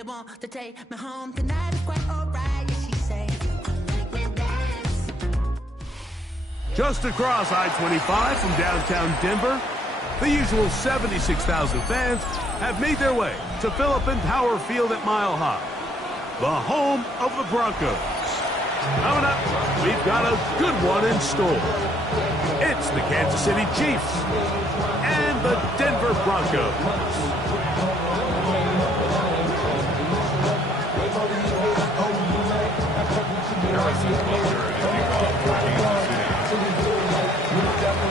They want to take me home tonight. It's quite alright, yeah, she say. Just across I-25 from downtown Denver, the usual 76,000 fans have made their way to Philip Power Field at Mile High, the home of the Broncos. Coming up, we've got a good one in store. It's the Kansas City Chiefs and the Denver Broncos.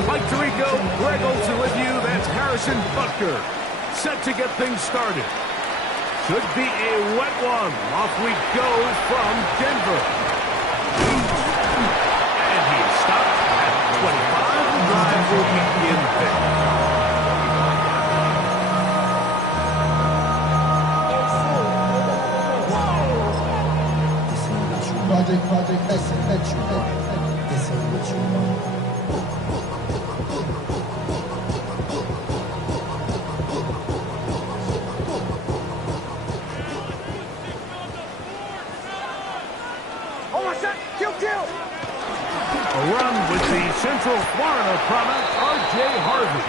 Mike Tirico, Greg Olson with you. That's Harrison Butker, set to get things started. Should be a wet one. Off we go from Denver. And he's stopped at 25. The drive will begin there. Project, listen, this ain't what you want. A run with the Central Florida product, R.J. Harvey.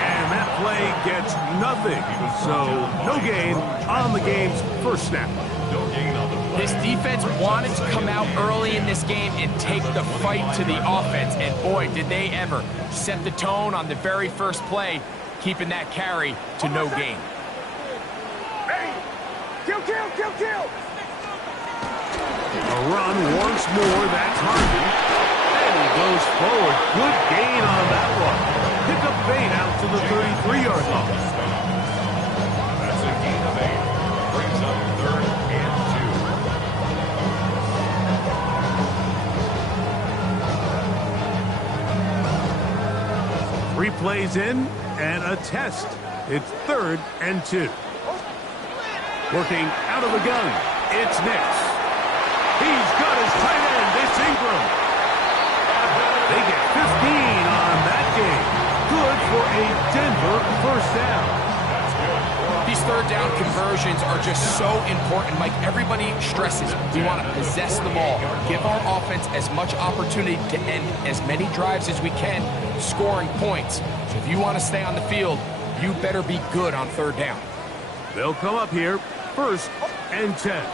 And that play gets nothing. So no gain on the game's first snap. This defense wanted to come out early in this game and take the fight to the offense. And boy, did they ever set the tone on the very first play, keeping that carry to no gain. Ready? Kill! A run once more, that's Harvey. And he goes forward. Good gain on that one. Pick up 8 out to the 33-yard line. That's a gain of 8. Brings up 3rd and 2. 3 plays in and a test. It's 3rd and 2. Working out of the gun, it's Nix. He's got his tight end, it's Ingram. They get 15 on that game. Good for a Denver first down. These third down conversions are just so important. Mike, everybody stresses we want to possess the ball, give our offense as much opportunity to end as many drives as we can, scoring points. So if you want to stay on the field, you better be good on third down. They'll come up here, 1st and 10.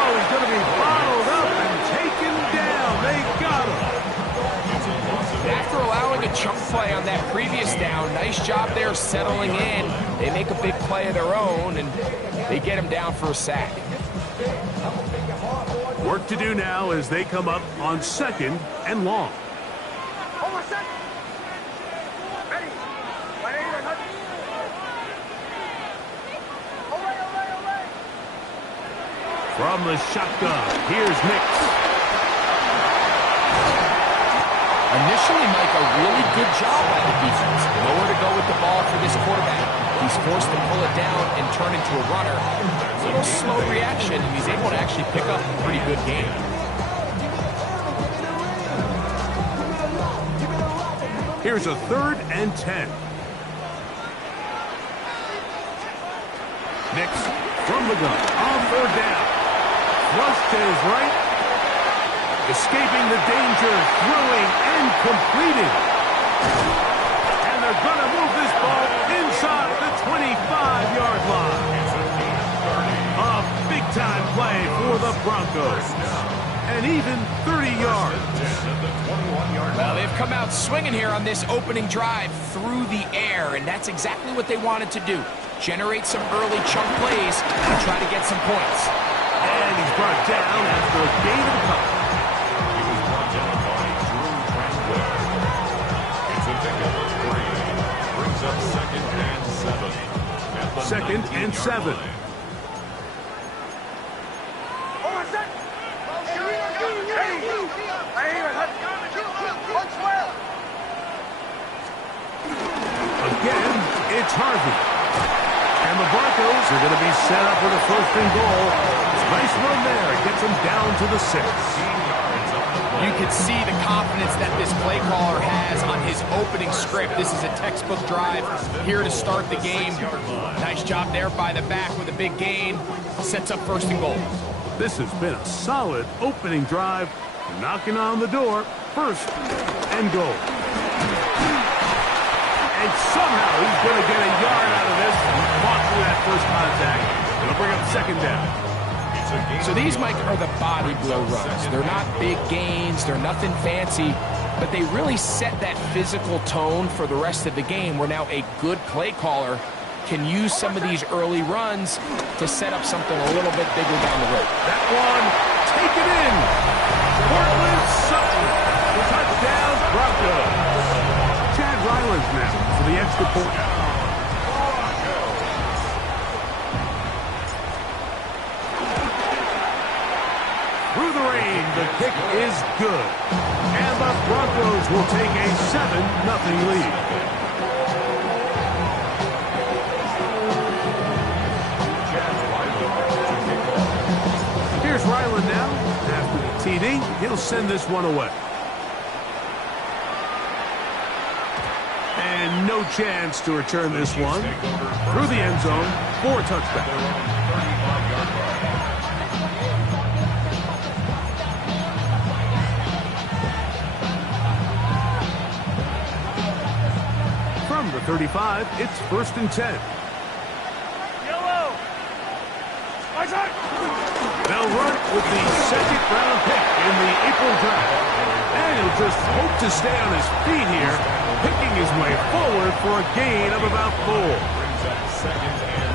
Oh, he's going to be bottled up and taken down. They got him. After allowing a chunk play on that previous down, nice job there settling in. They make a big play of their own, and they get him down for a sack. Work to do now as they come up on 2nd and long. From the shotgun, here's Nix. Initially, Mike, a really good job by the defense. Nowhere to go with the ball for this quarterback. He's forced to pull it down and turn into a runner. A little slow reaction, and he's able to actually pick up a pretty good game. Here's a 3rd and 10. Nix from the gun on 3rd down. Flush to his right. Escaping the danger, throwing and completing. And they're going to move this ball inside the 25-yard line. A big-time play for the Broncos. And even 30 yards. Well, they've come out swinging here on this opening drive through the air, and that's exactly what they wanted to do. Generate some early chunk plays and try to get some points. And he's brought down after a gain of a couple. He was brought down by Drew Tranquil. It's a pickup of 3. Brings up 2nd and 7. At the 2nd and 7. Again, it's Harvey. And the Broncos are going to be set up with a 1st and goal. Nice run there. It gets them down to the 6. You could see the confidence that this play caller has on his opening script. This is a textbook drive here to start the game. Nice job there by the back with a big gain. Sets up first and goal. This has been a solid opening drive, knocking on the door, first and goal. And somehow he's going to get a yard out of this, fought through that first contact. It'll bring up second down. So these, Mike, are the body blow runs. They're not big gains, they're nothing fancy, but they really set that physical tone for the rest of the game, where now a good play caller can use some of these early runs to set up something a little bit bigger down the road. That one, take it in. Portland Sutton, touchdown Broncos. Chad Rylands now for the extra point. Through the rain, the kick is good. And the Broncos will take a 7-0 lead. Here's Ryland now. After the TD, he'll send this one away. And no chance to return this one. Through the end zone for a touchback. From the 35, it's first and 10. Yellow. My side. They'll run with the second-round pick in the April draft. And he'll just hope to stay on his feet here, picking his way forward for a gain of about 4. Brings up second and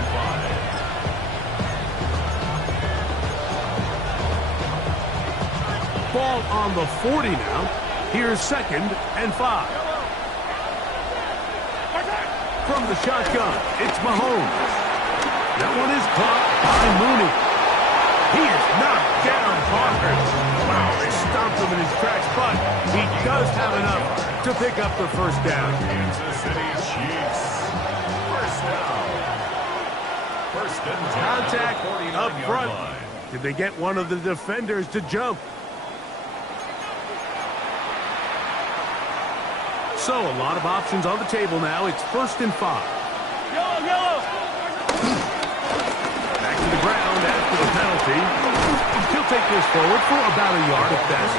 5. Ball on the 40 now. Here's second and 5. From the shotgun, it's Mahomes. That one is caught by Mooney. He is knocked down hard. Wow, they stomped him in his tracks, but he does have enough to pick up the first down. Kansas City Chiefs. First down. First and 10. Contact up 49-yard front. line. Did they get one of the defenders to jump? So a lot of options on the table now. It's first and 5. Yellow. Back to the ground after the penalty. He'll take this forward for about a yard at best.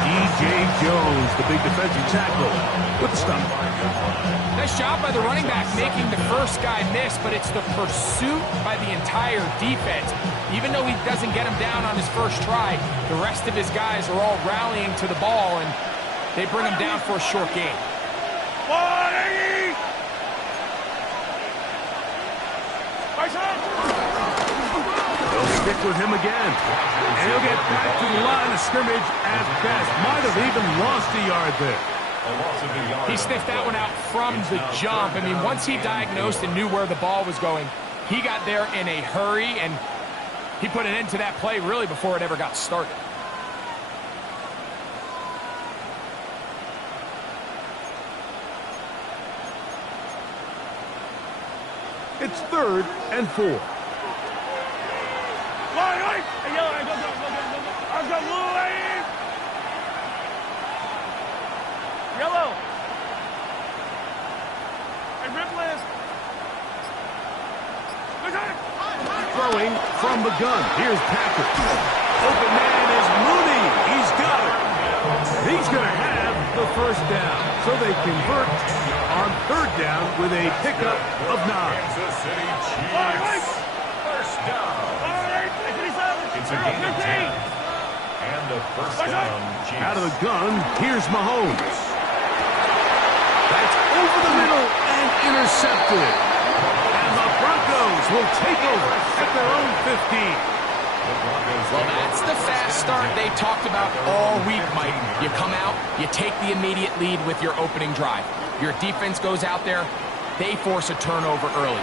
D.J. Jones, the big defensive tackle, with the stop. Nice job by the running back making the first guy miss, but it's the pursuit by the entire defense. Even though he doesn't get him down on his first try, the rest of his guys are all rallying to the ball, and they bring him down for a short gain. 180. My side. They'll stick with him again. And he'll get back to the line of scrimmage at best. Might have even lost a yard there. He sniffed that one out from the jump. I mean, once he diagnosed and knew where the ball was going, he got there in a hurry, and he put an end to that play really before it ever got started. It's third and 4. Right. Hey, yellow. Go. I've got blue lane. Yellow. Hey, Ripley. Throwing from the gun. Here's Packard. Open man is Mooney. He's got it. He's going to have the first down. So they convert on third down with a pickup of 9. Kansas City Chiefs. First down. It's a gain of 10. And a first down, Chiefs. Out of the gun, here's Mahomes. That's over the middle and intercepted. And the Broncos will take over at their own 15. Well, that's the fast start they talked about all week, Mike. You come out, you take the immediate lead with your opening drive. Your defense goes out there, they force a turnover early.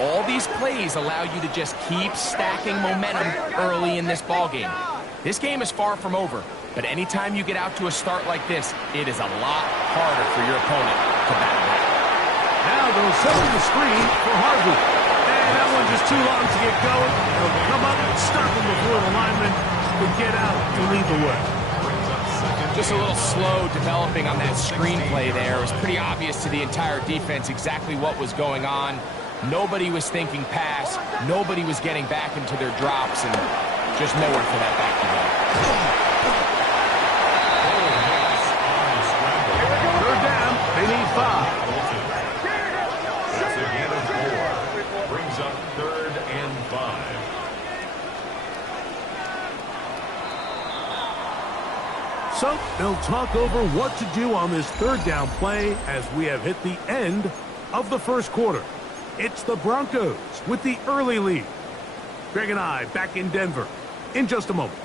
All these plays allow you to just keep stacking momentum early in this ballgame. This game is far from over, but anytime you get out to a start like this, it is a lot harder for your opponent to battle back. Now they'll set the screen for Harvey. And that one just too long to get going. They'll come up and stop him before the lineman could get out to lead the way. Brings up second Just a little slow developing on that screenplay there. It was pretty obvious to the entire defense exactly what was going on. Nobody was thinking pass. Nobody was getting back into their drops, and just nowhere for that back to go. Third down, they need 5. That's a gain of 4. Brings up 3rd and 5. So they'll talk over what to do on this third down play as we have hit the end of the first quarter. It's the Broncos with the early lead. Greg and I back in Denver in just a moment.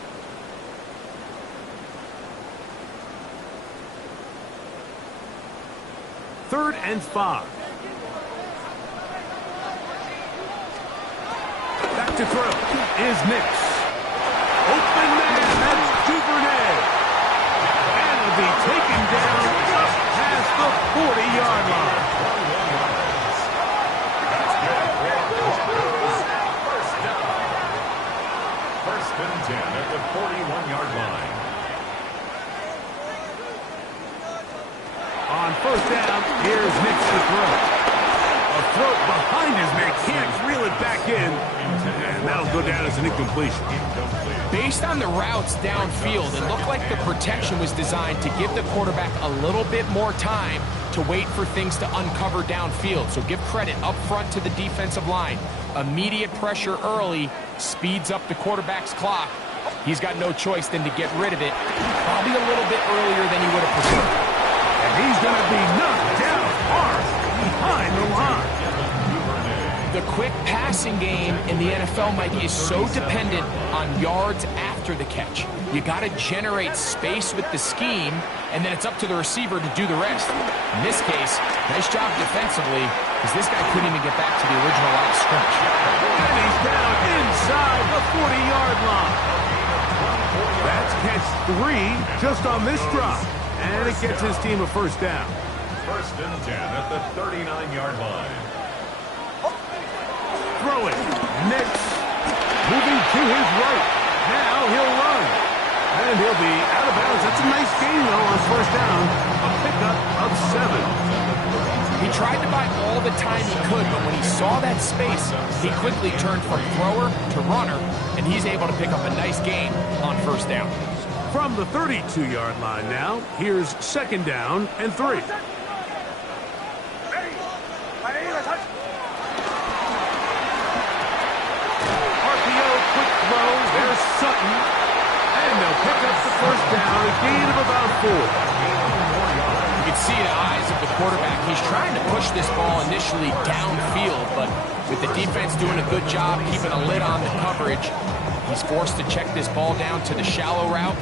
Third and 5. Back to throw is Nix. Open man, that's Duvernay. And it'll be taken down up past the 40-yard line. First and 10 at the 41-yard line. On first down, here's Nix to throw. A throw behind his man, can't reel it back in, and that'll go down as an incompletion. Based on the routes downfield, it looked like the protection was designed to give the quarterback a little bit more time to wait for things to uncover downfield. So give credit up front to the defensive line. Immediate pressure early speeds up the quarterback's clock. He's got no choice than to get rid of it, probably a little bit earlier than he would have preferred. And he's going to be knocked down hard behind the line. The quick passing game in the NFL, Mike, is so dependent on yards after the catch. You got to generate space with the scheme, and then it's up to the receiver to do the rest. In this case, nice job defensively, because this guy couldn't even get back to the original line of scrimmage. And he's down inside the 40-yard line. That's catch 3 just on this drop. And it gets his team a first down. First and 10 at the 39-yard line. Throw it. Nix. Moving to his right. Now he'll run. And he'll be out of bounds. That's a nice gain, though, on first down. A pickup of 7. He tried to buy all the time he could, but when he saw that space, he quickly turned from thrower to runner, and he's able to pick up a nice gain on first down. From the 32-yard line now, here's second down and 3. RPO, quick throw. There's Sutton. And they'll pick up the first down, a gain of about 4. You can see the eyes of the quarterback. He's trying to push this ball initially downfield, but with the defense doing a good job keeping a lid on the coverage, he's forced to check this ball down to the shallow route.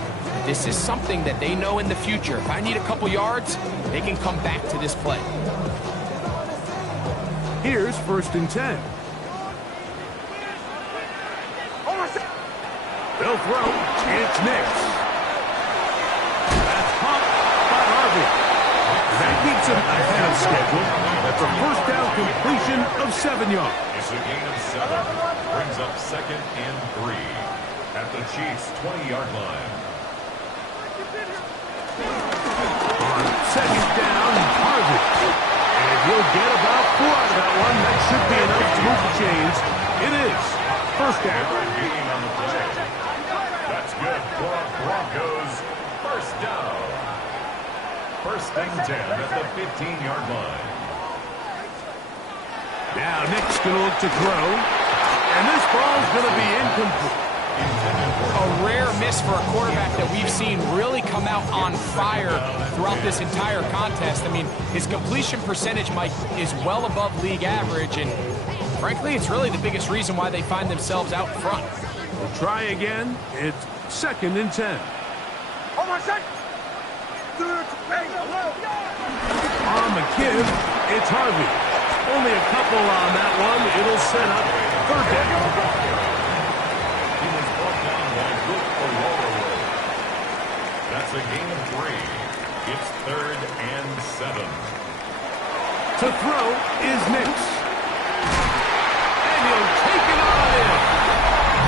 This is something that they know in the future. If I need a couple yards, they can come back to this play. Here's first and 10. They'll throw. It's Nix. That's popped by Harvey. That keeps him ahead of schedule. That's a first down completion of 7 yards. It's a gain of 7. Brings up second and 3 at the Chiefs' 20-yard line. On second down, Harvey. And he'll get about 4 out of that one. That should be enough to move the chains. It is. First down. Gain on the play. That's good for Broncos. First down. First and 10 at the 15-yard line. Now Nick's going to look to throw. And this ball's going to be incomplete. A rare miss for a quarterback that we've seen really come out on fire throughout this entire contest. I mean, his completion percentage, Mike, is well above league average, and frankly, it's really the biggest reason why they find themselves out front. We'll try again. It's second and 10. On the give, it's Harvey. Only a couple on that one. It'll set up third down. That's a gain of 3. It's third and 7. To throw is Nix. And he'll take it on in.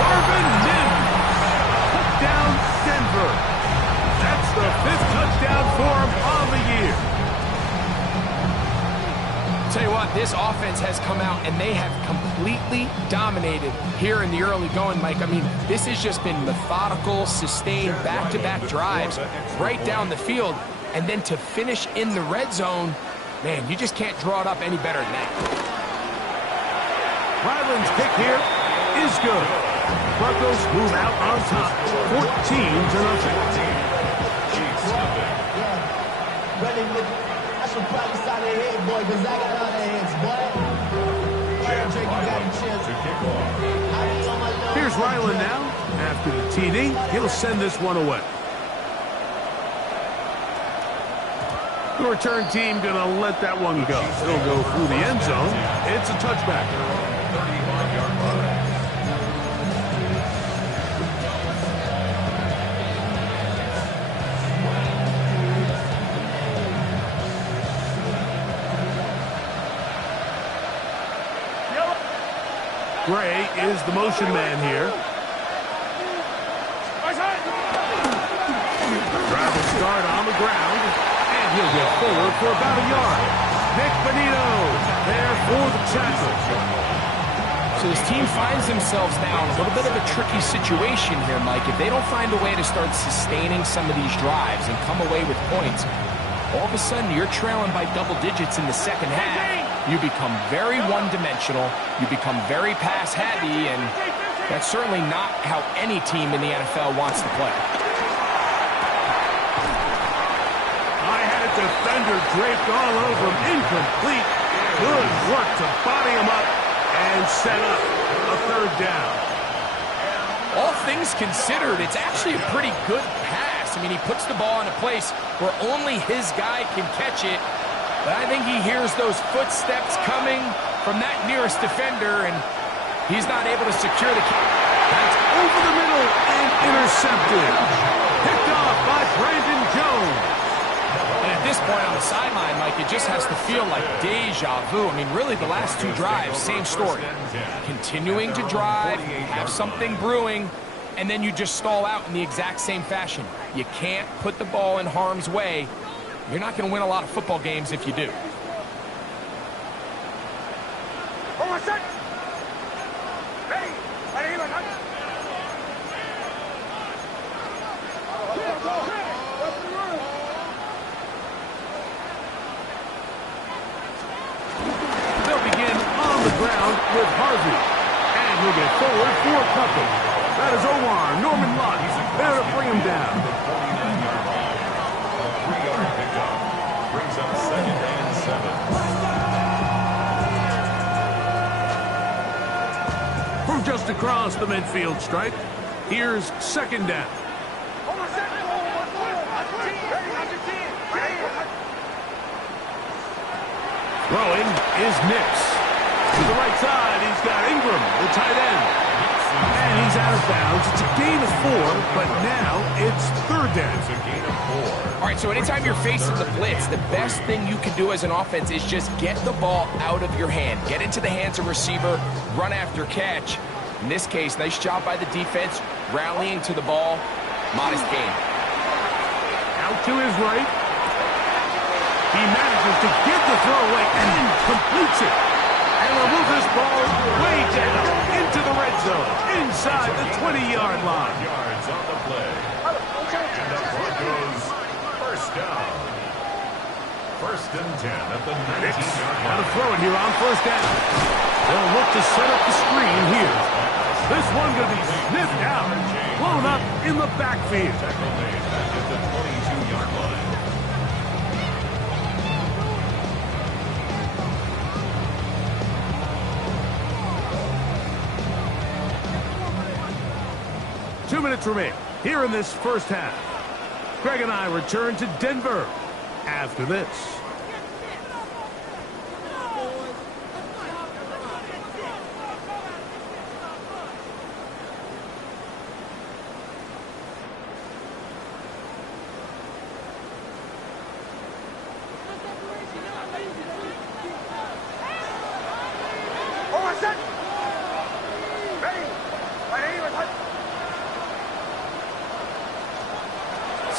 Marvin Mims. Put down Denver. That's the 15th this offense has come out and they have completely dominated here in the early going, Mike. I mean, this has just been methodical, sustained, back-to-back drives right down the field. And then to finish in the red zone, man, you just can't draw it up any better than that. Ryland's kick here is good. Broncos move out on top, 14-0. I should probably sign a head, boy, because I got other heads, boy. Here's Ryland now. After the TD, he'll send this one away. The return team going to let that one go. It'll go through the end zone. It's a touchback. 35-yard line. Gray is the motion man here. Travel start on the ground, and he'll get forward for about a yard. Nick Benito there for the tackle. So this team finds themselves now in a little bit of a tricky situation here, Mike. If they don't find a way to start sustaining some of these drives and come away with points, all of a sudden you're trailing by double digits in the second half. You become very one-dimensional, you become very pass-heavy, and that's certainly not how any team in the NFL wants to play. I had a defender draped all over him, incomplete. Good work to body him up and set up a third down. All things considered, it's actually a pretty good pass. I mean, he puts the ball in a place where only his guy can catch it. But I think he hears those footsteps coming from that nearest defender, and he's not able to secure the kick. That's over the middle and intercepted. Picked off by Brandon Jones. And at this point on the sideline, Mike, it just has to feel like deja vu. I mean, really, the last two drives, same story. Continuing to drive, have something brewing, and then you just stall out in the exact same fashion. You can't put the ball in harm's way. You're not going to win a lot of football games if you do. They'll begin on the ground with Harvey. And he'll get forward for a couple. That is Omar Norman Lott there to bring him down. Brings up 2nd and 7. From just across the midfield stripe, here's 2nd down. Throwing is Nix. To the right side, he's got Ingram, the tight end. And he's out of bounds. It's a gain of 4, but now it's 3rd down. It's a gain of 4. All right, so anytime you're facing the blitz, the best thing you can do as an offense is just get the ball out of your hand. Get into the hands of receiver, run after catch. In this case, nice job by the defense, rallying to the ball. Modest gain. Out to his right. He manages to get the throw away and completes it. And will move this ball way down into the red zone, inside the 20-yard line. Yards on the play. And the Broncos, first down. 1st and 10 at the 19-yard Got line. to throw it here on 1st down. They'll look to set up the screen here. This one going to be sniffed out, blown up in the backfield. Tackle made back at the 22-yard line. Two minutes remain here in this first half. Greg and I return to Denver after this.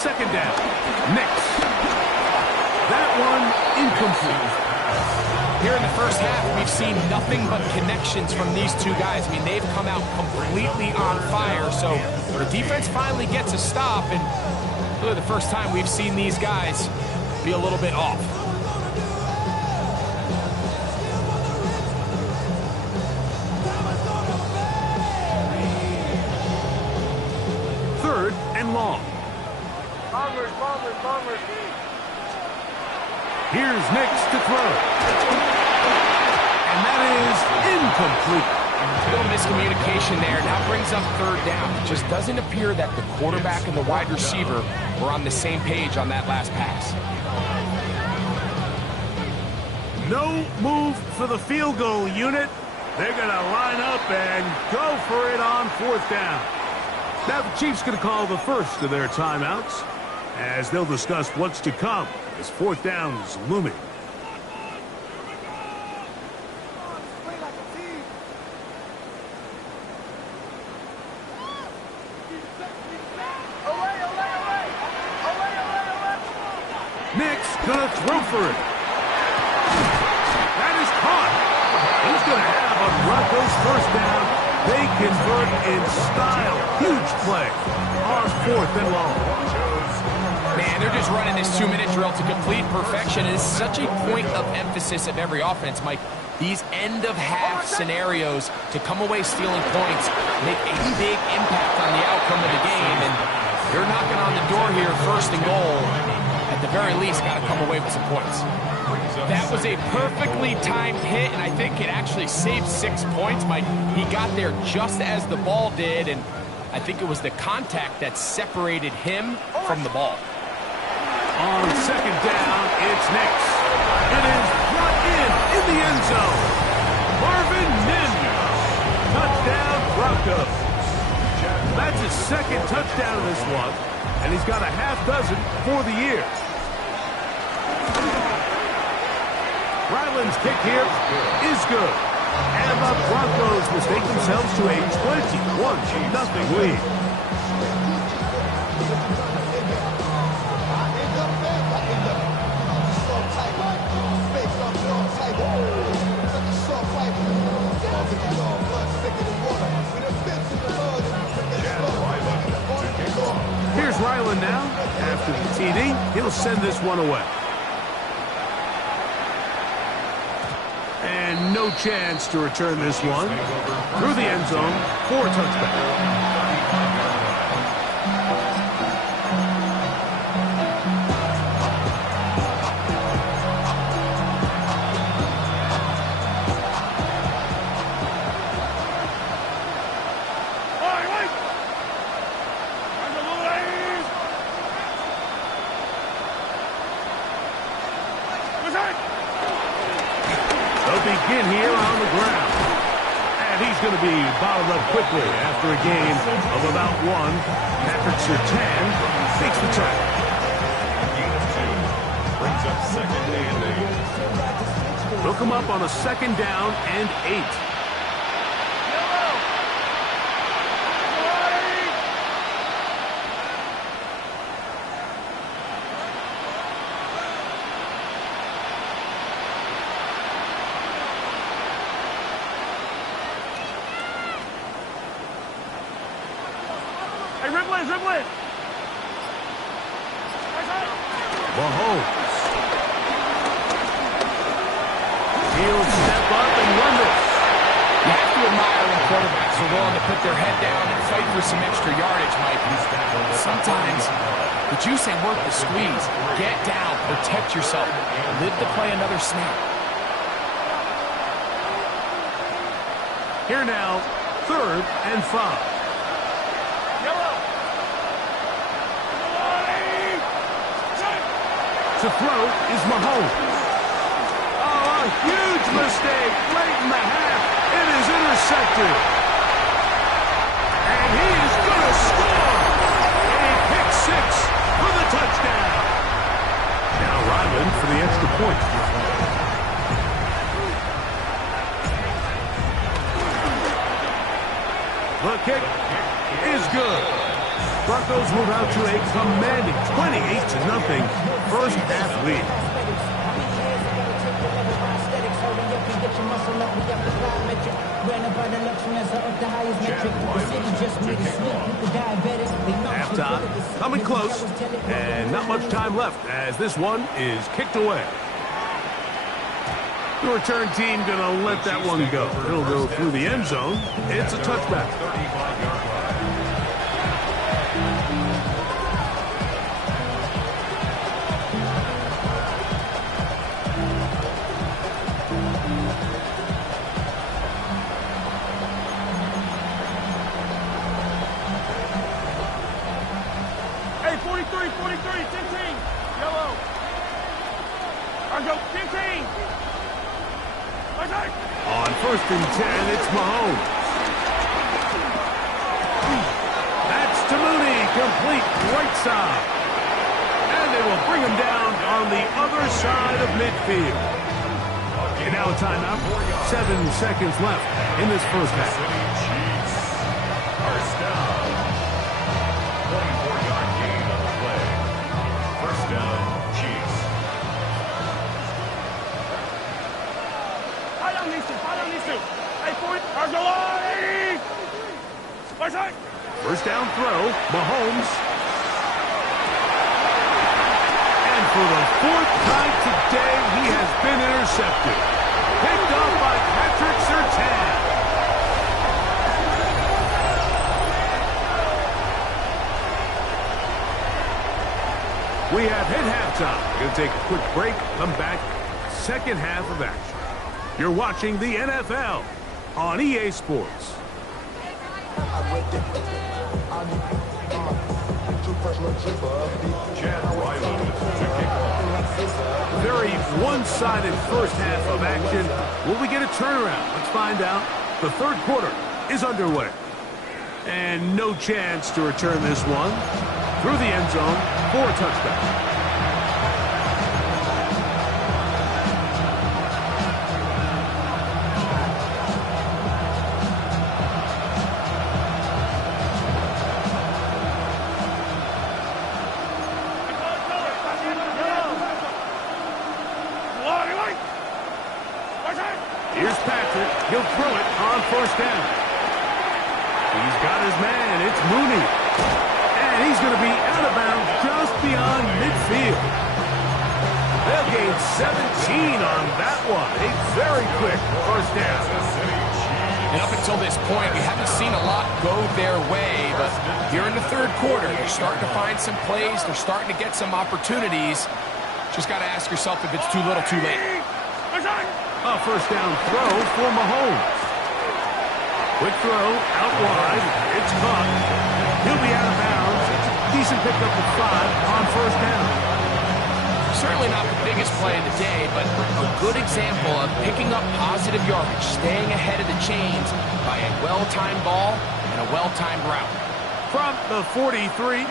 Second down. Nix. That one incomplete. Here in the first half, we've seen nothing but connections from these two guys. I mean, they've come out completely on fire, so the defense finally gets a stop, and really the first time we've seen these guys be a little bit off. Third and long. Bombers. Here's Nix to throw. And that is incomplete. A little miscommunication there. Now brings up third down. It just doesn't appear that the quarterback and the wide receiver were on the same page on that last pass. No move for the field goal unit. They're going to line up and go for it on fourth down. Now the Chiefs going to call the first of their timeouts as they'll discuss what's to come as fourth down is looming. Nick's going to throw for it. That is caught. He's going to have a Broncos first down. They convert in style. Huge play on fourth and long. Man, they're just running this 2-minute drill to complete perfection. It is such a point of emphasis of every offense, Mike. These end-of-half scenarios to come away stealing points make a big impact on the outcome of the game. And they're knocking on the door here, first and goal. At the very least, got to come away with some points. That was a perfectly timed hit, and I think it actually saved 6 points. Mike, he got there just as the ball did, and I think it was the contact that separated him from the ball. On second down, it's Nix. It is brought in the end zone. Marvin Mims. Touchdown, Broncos. That's his second touchdown of this one, and he's got a half dozen for the year. Ryland's kick here is good. And the Broncos mistake themselves to a 21-0 lead. Here's Ryland now. After the TD, he'll send this one away. And no chance to return this one. Through the end zone for a touchback. Begin here on the ground. And he's going to be bottled up quickly after a gain of about 1. Patrick Surtain takes the tackle. Gain of 2. Brings up second and 8. They'll come up on a second down and 8. Dribbling. Mahomes. He'll step up and run this. You have to admire when quarterbacks are willing to put their head down and fight for some extra yardage, Mike. Sometimes the juice ain't worth the squeeze. Get down, protect yourself, live to play another snap. Here now, 3rd and 5. To throw is Mahomes. Oh, a huge mistake late in the half. It is intercepted. And he is going to score. A pick 6 for the touchdown. Now Ryland for the extra point. The kick is good. Broncos move out to a commanding 28-0 first half lead. Halftime, coming close, and not much time left as this one is kicked away. The return team gonna let that one go. It'll go through the end zone. It's a touchback. 35-yard line. Hey, 43, 43, 15. Yellow. Go 15. On 1st and 10, it's Mahomes. That's to Mooney, complete right side. And they will bring him down on the other side of midfield. And now a timeout. 7 seconds left in this first half. Chiefs. First down. 24-yard gain on the play. First down, Chiefs. Follow these two. Hey, point. Argolani! First down throw, Mahomes. And for the 4th time today, he has been intercepted. Picked up by Patrick Surtain. We have hit halftime. Going to take a quick break, come back, second half of action. You're watching the NFL on EA Sports. Chad Ryland to kick off. Very one-sided first half of action. Will we get a turnaround? Let's find out. The 3rd quarter is underway. And no chance to return this one through the end zone for a touchdown. Here's Patrick. He'll throw it on 1st down. He's got his man. It's Mooney. And he's going to be out of bounds just beyond midfield. They'll gain 17 on that one. A very quick first down. And up until this point, we haven't seen a lot go their way, but here in the 3rd quarter, they're starting to find some plays. They're starting to get some opportunities. Just got to ask yourself if it's too little, too late. A first down throw for Mahomes. Quick throw, out wide. It's caught. He'll be out of bounds. Decent pickup of 5 on 1st down. Certainly not the biggest play of the day, but a good example of picking up positive yardage, staying ahead of the chains by a well-timed ball and a well-timed route. From the 43,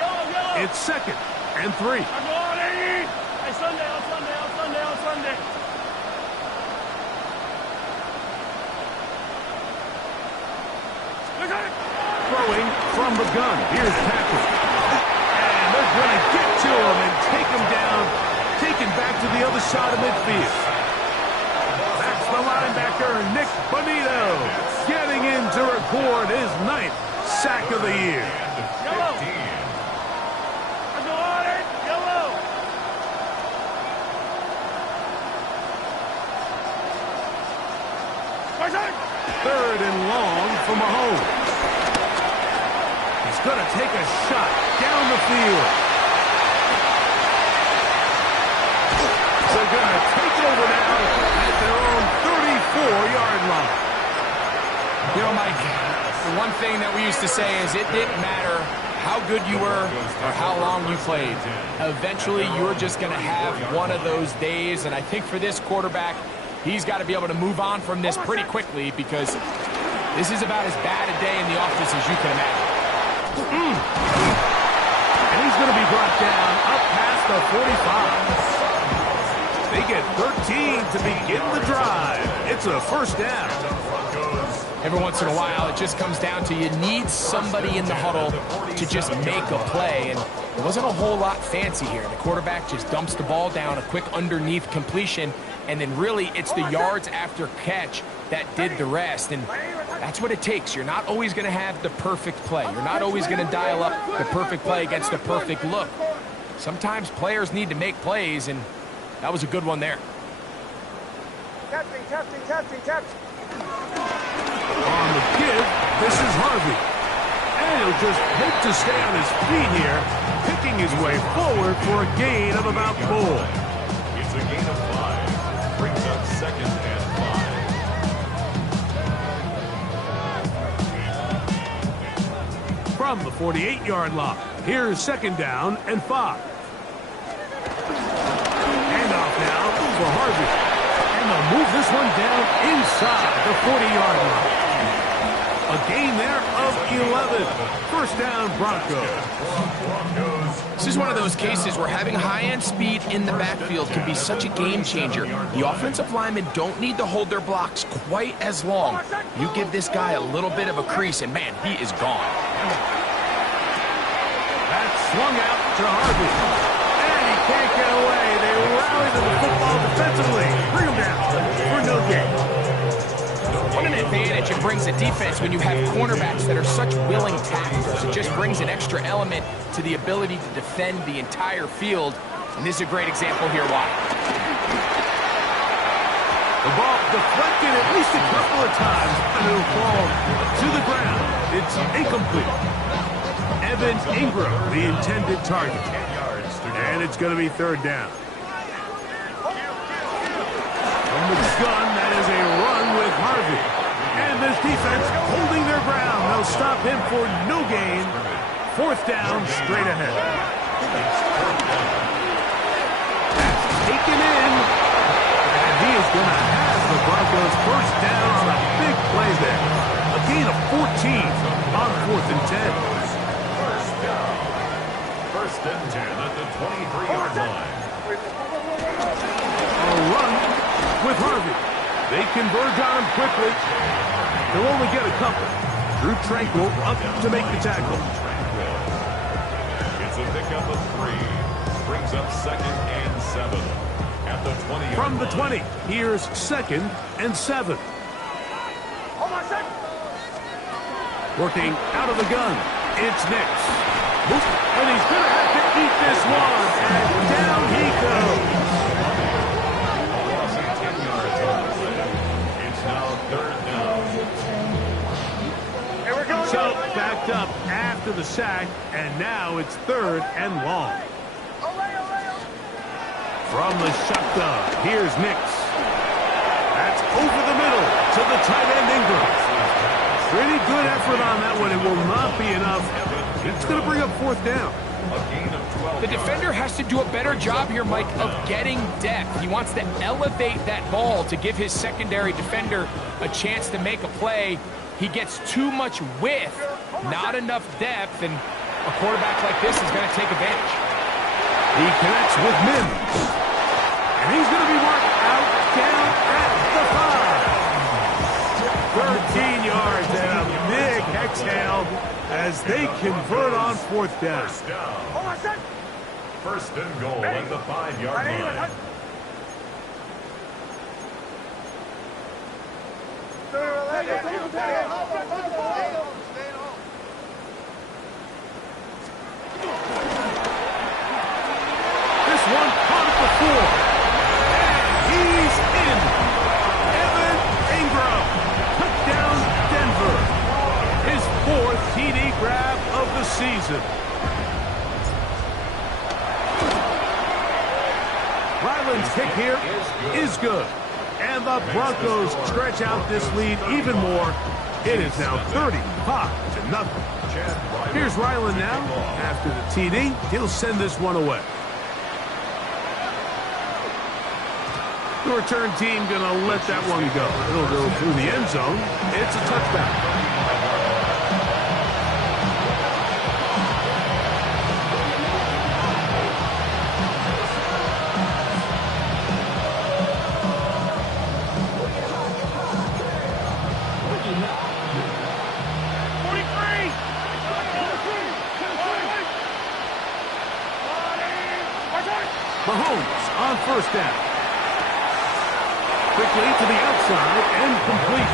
it's 2nd and 3. Hey, Sunday. Throwing from the gun. Here's Patrick. And they're going to get to him and take him down. Taken back to the other side of midfield. That's the linebacker, Nick Bonito, getting in to record his 9th sack of the year. Yellow. Third and long for Mahomes. He's going to take a shot down the field. They're going to take over now at their own 34-yard line. You know, Mike, the one thing that we used to say is it didn't matter how good you were or how long you played. Eventually, you're just going to have one of those days, and I think for this quarterback, he's got to be able to move on from this pretty quickly because this is about as bad a day in the office as you can imagine. And he's going to be brought down up past the 45. They get 13 to begin the drive. It's a first down. Every once in a while, it just comes down to you need somebody in the huddle to just make a play. And it wasn't a whole lot fancy here. The quarterback just dumps the ball down, a quick underneath completion, and then really it's the yards after catch that did the rest. And That's what it takes. You're not always going to have the perfect play. You're not always going to dial up the perfect play against the perfect look. Sometimes players need to make plays, and that was a good one there. Captain. On the give, this is Harvey. And he'll just hope to stay on his feet here, picking his way forward for a gain of about 4. It's a gain of 5. Brings up 2nd and 5. From the 48-yard line, here's 2nd down and 5. Handoff now for Harvey. And they'll move this one down inside the 40-yard line. A gain there of 11. 1st down, Broncos. This is one of those cases where having high-end speed in the backfield can be such a game changer. The offensive linemen don't need to hold their blocks quite as long. You give this guy a little bit of a crease, and man, he is gone. That's swung out to Harvey. And he can't get away. They rally to the football defensively. Bring him down for no gain. What an advantage it brings a defense when you have cornerbacks that are such willing tacklers. It just brings an extra element to the ability to defend the entire field. And this is a great example here why. The ball deflected at least a couple of times, and it'll fall to the ground. It's incomplete. Evan Ingram, the intended target. And it's going to be 3rd down. From the gun, that is a run with Harvey. And this defense holding their ground. They'll stop him for no gain. 4th down, straight ahead. That's taken in. And he is going to have the Broncos 1st down on a big play there. A gain of 14 on 4th and 10. 1st and 10 at the 23-yard line. A run with Harvey. They converge on him quickly. He'll only get a couple. Drew Tranquil up to make the tackle. It's a pickup of 3. Brings up 2nd and 7. At the 20-yard From the line. 20, here's 2nd and 7. Working out of the gun, it's Nix. And he's going to have to eat this one. And down he goes. Loss of 10 yards on the play. It's now 3rd down. So backed up after the sack, and now it's 3rd and long. From the shotgun, here's Nix. That's over the middle to the tight end Ingram. Pretty good effort on that one. It will not be enough. It's going to bring up 4th down. The defender has to do a better job here, Mike, of getting depth. He wants to elevate that ball to give his secondary defender a chance to make a play. He gets too much width, not enough depth, and a quarterback like this is going to take advantage. He connects with Mims. And he's going to be marked out down at the 5. 13 yards and a big exhale as they convert on 4th down. 1st and goal at the 5-yard line. This one caught at the 4. And he's in. Evan Ingram. Touchdown, Denver. His 4th TD grab of the season. Ryland's kick here is good. And the Broncos stretch out this lead even more. It is now 35-0. Here's Ryland now. After the TD, he'll send this one away. The return team going to let that one go. It'll go through the end zone. It's a touchback. Mahomes on 1st down. Quickly to the outside and complete.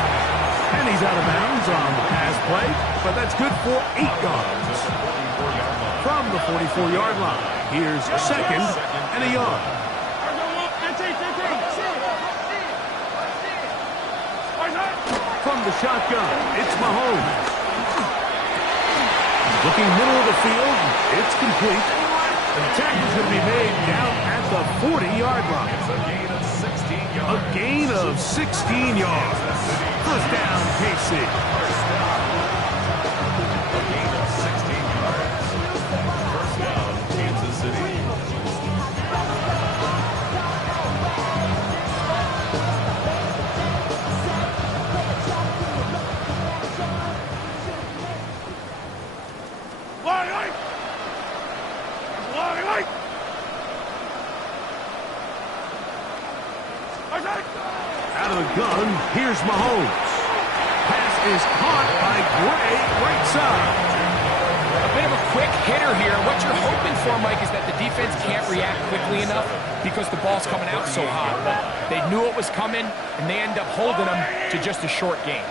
And he's out of bounds on the pass play, but that's good for 8 yards. From the 44-yard line, here's a second and a yard. From the shotgun, it's Mahomes. Looking middle of the field, it's complete. The tackle's going to be made down at the 40-yard line. A gain of 16 yards. First down, KC. A gain of 16 yards. First down, Kansas City. Out of the gun, here's Mahomes. Pass is caught by Gray, right side. A bit of a quick hitter here. What you're hoping for, Mike, is that the defense can't react quickly enough because the ball's coming out so hot. But they knew it was coming, and they end up holding them to just a short gain.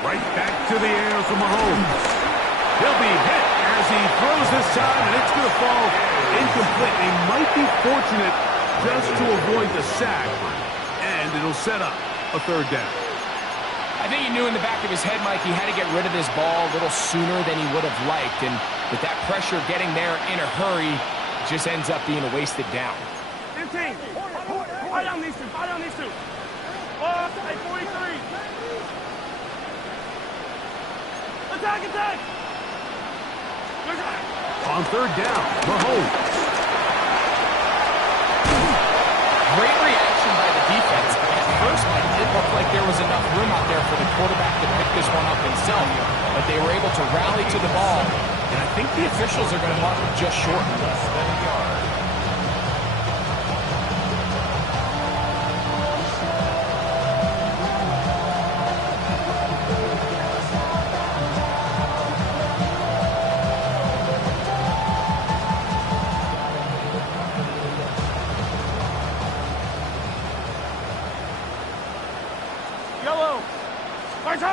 Right back to the air for Mahomes. He'll be hit as he throws this time, and it's going to fall incomplete. They might be fortunate just to avoid the sack, and it'll set up a third down. I think he knew in the back of his head, Mike, he had to get rid of this ball a little sooner than he would have liked, and with that pressure getting there in a hurry, it just ends up being a wasted down. 15. High down these two. High down these two. Oh, 43. Attack, attack. On third down, Mahomes. Great reaction by the defense. At first, Mike, it didn't look like there was enough room out there for the quarterback to pick this one up himself, but they were able to rally to the ball, and I think the officials are going to mark it just short. Less than a yard.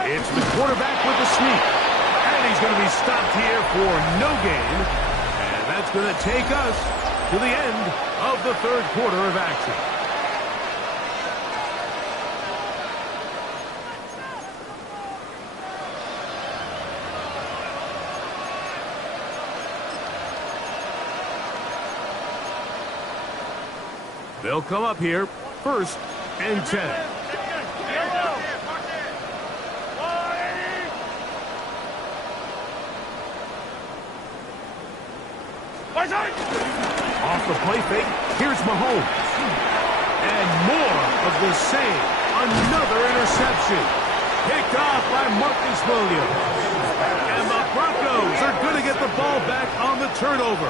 It's the quarterback with the sneak. And he's going to be stopped here for no gain. And that's going to take us to the end of the third quarter of action. They'll come up here, 1st and 10. Off the play fake, here's Mahomes. And more of the same. Another interception. Picked off by Marcus Williams. And the Broncos are going to get the ball back on the turnover.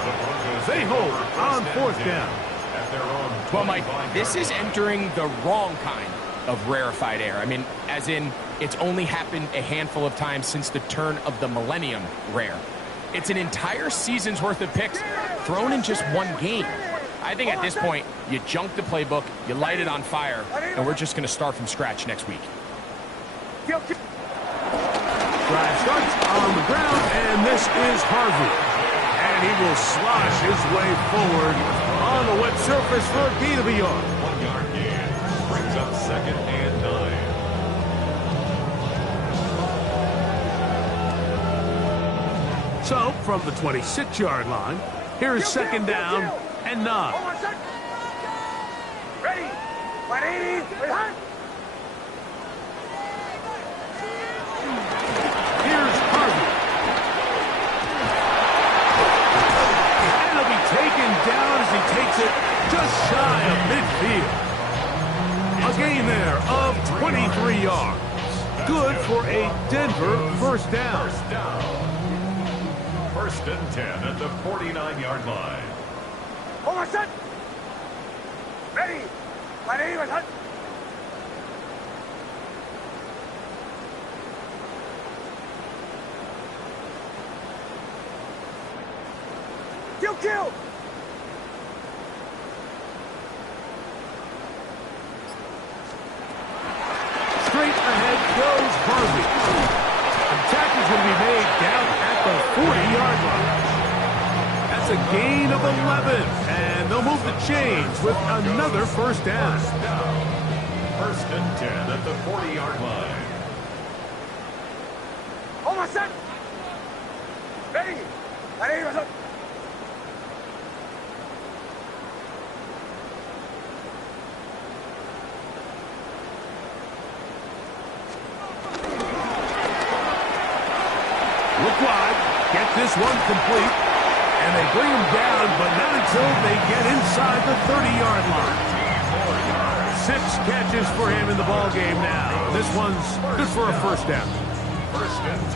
They hold on 4th down. Well, Mike, this is entering the wrong kind of rarefied air. I mean, as in, it's only happened a handful of times since the turn of the millennium rare. It's an entire season's worth of picks thrown in just one game. I think at this point, you junk the playbook, you light it on fire, and we're just going to start from scratch next week. Drive starts on the ground, and this is Harvey. And he will slosh his way forward on the wet surface for a gain of a yard. 1 yard gain. Brings up 2nd and 9. So, from the 26-yard line, here's 2nd down and 9. Ready. 180. Here's Harvey. And he'll be taken down as he takes it just shy of midfield. A gain there of 23 yards. Good for a Denver 1st down. 1st and 10 at the 49-yard line. Hold set. Ready. 180. Kill. It's a gain of 11, and they'll move the chains with another first down. First and 10 at the 40-yard line. Hold my set. Ready. Ready. Look wide, get this one complete, and they bring him down, but not until they get inside the 30-yard line. 6 catches for him in the ballgame now. This one's good for a first down.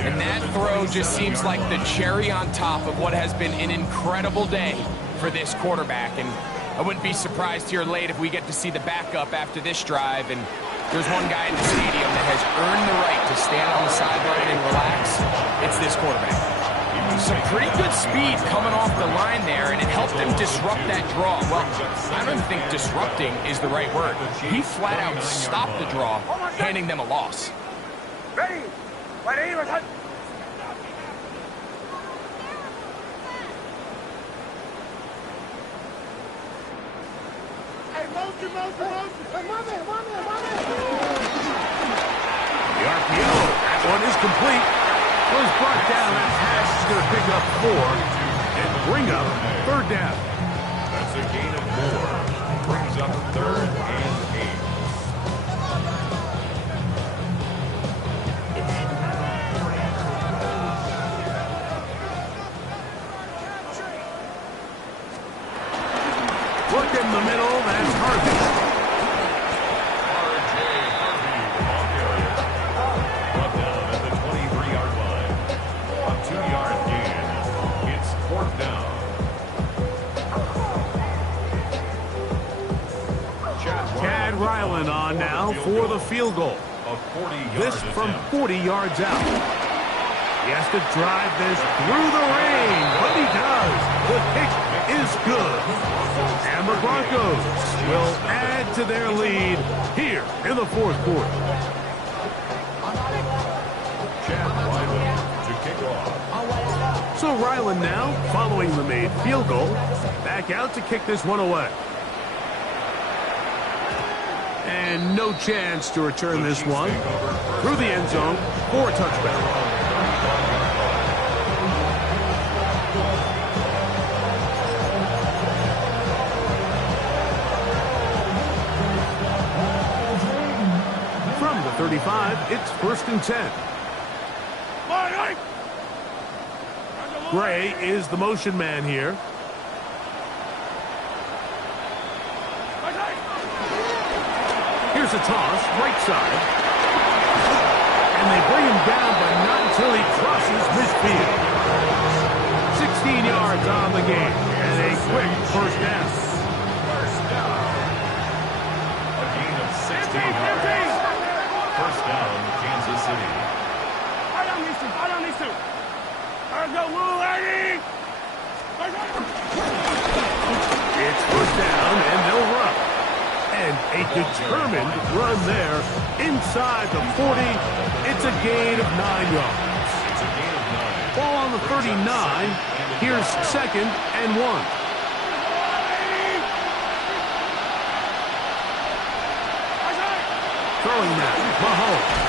And that throw just seems like the cherry on top of what has been an incredible day for this quarterback. And I wouldn't be surprised here late if we get to see the backup after this drive. And there's one guy in the stadium that has earned the right to stand on the sideline and relax. It's this quarterback. Some pretty good speed coming off the line there, and it helped him disrupt that draw. Well, I don't think disrupting is the right word. He flat out stopped the draw, handing them a loss. Ready. Ready. Ready. The RPO, that one is complete. Was brought down. That pass is going to pick up 4 and bring up third down. That's a gain of 4. Brings up 3rd and 8. Look in the middle. That's Harvey. On now for the field goal. This from 40 yards out. He has to drive this through the rain, but he does. The kick is good. And the Broncos will add to their lead here in the fourth quarter. To kick off. So Ryland now, following the made field goal, back out to kick this one away. And no chance to return this one through the end zone for a touchback. From the 35, it's 1st and 10. Gray is the motion man here. Here's a toss, right side. And they bring him down, but not until he crosses midfield. 16 yards on the game, and a quick first down. A gain of 16 yards. First down, Kansas City. Right on these two. Right on these two. Go, Woo, Eddie! It's first down, and they'll run. And a determined run there inside the 40. It's a gain of 9 yards. It's a gain of 9. Ball on the 39. Here's 2nd and 1. Throwing that, Mahomes.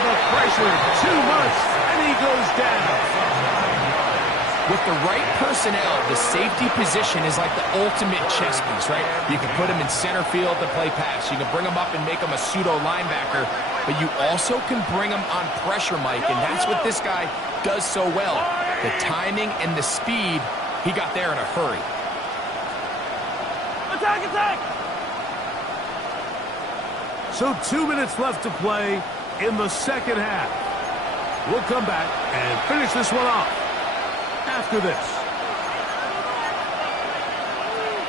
The pressure, too much, and he goes down. With the right personnel, the safety position is like the ultimate chess piece, right? You can put him in center field to play pass. You can bring him up and make him a pseudo linebacker, but you also can bring him on pressure, Mike, and that's what this guy does so well. The timing and the speed, he got there in a hurry. Attack, attack! So 2 minutes left to play in the second half. We'll come back and finish this one off after this.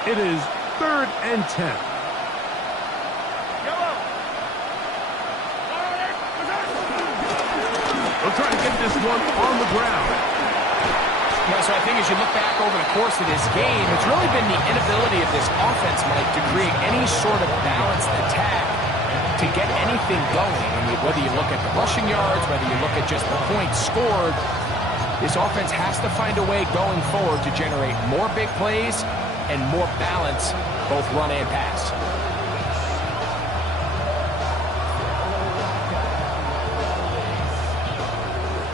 It is 3rd and 10. We'll try to get this one on the ground. Yeah, so I think as you look back over the course of this game, it's really been the inability of this offense, Mike, to create any sort of balanced attack to get anything going. I mean, whether you look at the rushing yards, whether you look at just the points scored, This offense has to find a way going forward to generate more big plays and more balance, both run and pass.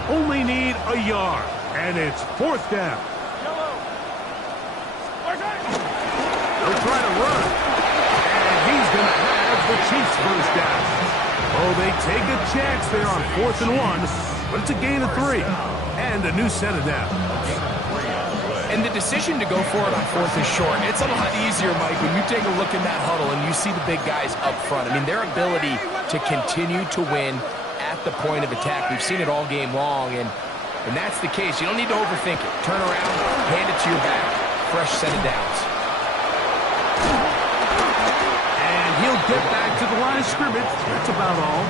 Only need a yard, and it's 4th down. They'll try to run, and he's going to have the Chiefs' 1st down. Oh, they take a chance there on 4th and 1, but it's a gain of 3, and a new set of downs. And the decision to go for it on 4th is short. It's a lot easier, Mike, when you take a look in that huddle and you see the big guys up front. I mean, their ability to continue to win at the point of attack. We've seen it all game long, and that's the case. You don't need to overthink it. Turn around, hand it to your back. Fresh set of downs. And he'll get back to the line of scrimmage. That's about all.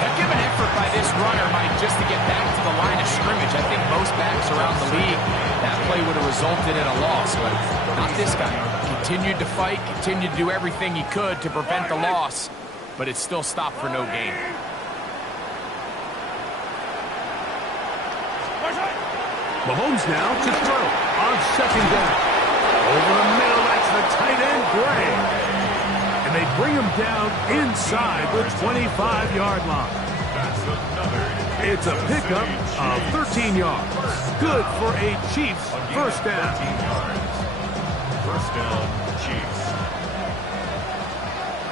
Heck of an effort by this runner, Mike, just to get back to the line of scrimmage. I think most backs around the league, that play would have resulted in a loss, but not this guy. Continued to fight, continued to do everything he could to prevent the loss, but it still stopped for no gain. Mahomes now to throw on 2nd down. Over the middle, that's the tight end, Gray. And they bring him down inside the 25-yard line. It's a pickup of 13 yards. Good for a Chiefs 1st down. 1st down, Chiefs.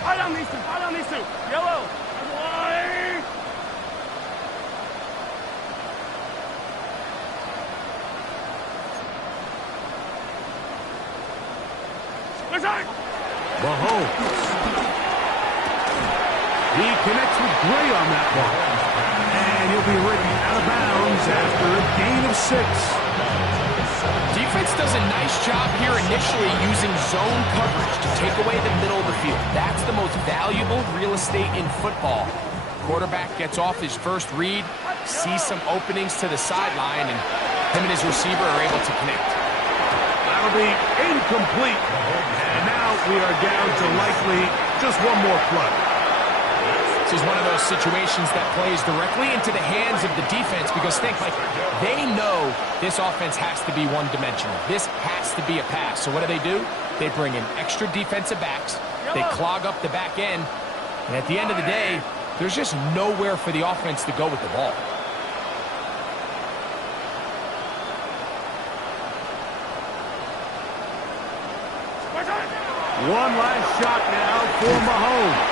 Fight on these two. Yellow. Mahomes. He connects with Gray on that one. And he'll be written out of bounds after a gain of 6. Defense does a nice job here initially using zone coverage to take away the middle of the field. That's the most valuable real estate in football. Quarterback gets off his first read, sees some openings to the sideline, and him and his receiver are able to connect. That'll be incomplete. And now we are down to likely just one more play. This is one of those situations that plays directly into the hands of the defense because think, like, they know this offense has to be one-dimensional. This has to be a pass. So what do? They bring in extra defensive backs. They clog up the back end. And at the end of the day, there's just nowhere for the offense to go with the ball. One last shot now for Mahomes.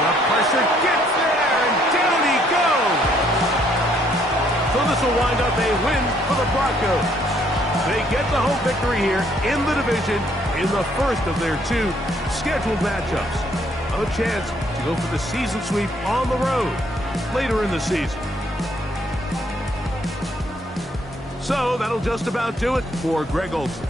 The pressure gets there, and down he goes. So this will wind up a win for the Broncos. They get the home victory here in the division in the first of their 2 scheduled matchups. A chance to go for the season sweep on the road later in the season. So that'll just about do it for Greg Olsen.